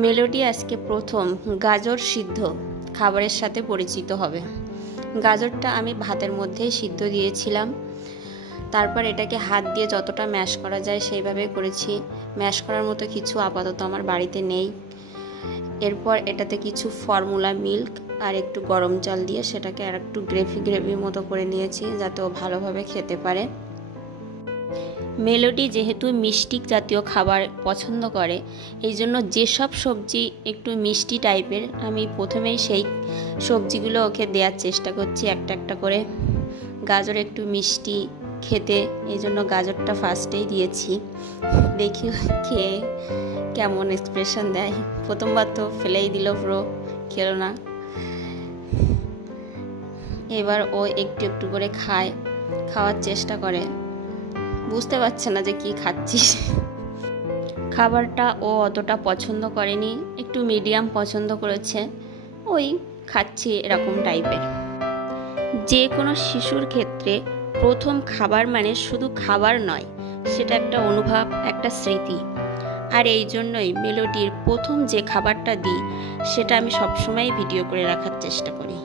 Melody আজকে প্রথম গাজর সিদ্ধ খাবারের সাথে পরিচিত হবে। গাজরটা আমি ভাতের মধ্যেই সিদ্ধ দিয়েছিলাম, তারপর এটাকে হাত দিয়ে যতটা ম্যাশ করা যায় সেইভাবে করেছি। ম্যাশ করার মতো কিছু আপাতত আমার বাড়িতে নেই। এরপর এটাতে কিছু ফর্মুলা মিল্ক আর একটু গরম জল দিয়ে সেটাকে আর একটু গ্রেভি মতো করে নিয়েছি, যাতে ও ভালোভাবে খেতে পারে। মেলোডি যেহেতু মিষ্টি জাতীয় খাবার পছন্দ করে, এই জন্য যেসব সবজি একটু মিষ্টি টাইপের আমি প্রথমেই সেই সবজিগুলো ওকে দেওয়ার চেষ্টা করছি একটা একটা করে। গাজর একটু মিষ্টি খেতে, এই জন্য গাজরটা ফার্স্টেই দিয়েছি। দেখি খেয়ে কেমন এক্সপ্রেশন দেয়। প্রথমবার তো ফেলেই দিল, পুরো খেলো না। এবার ও একটু একটু করে খাওয়ার চেষ্টা করে, বুঝতে পারছে না যে কি খাচ্ছি। খাবারটা ও অতটা পছন্দ করেনি, একটু মিডিয়াম পছন্দ করেছে, ওই খাচ্ছি এরকম টাইপের। যে কোনো শিশুর ক্ষেত্রে প্রথম খাবার মানে শুধু খাবার নয়, সেটা একটা অনুভব, একটা স্মৃতি। আর এই জন্যই মেলোডির প্রথম যে খাবারটা দিই সেটা আমি সবসময় ভিডিও করে রাখার চেষ্টা করি।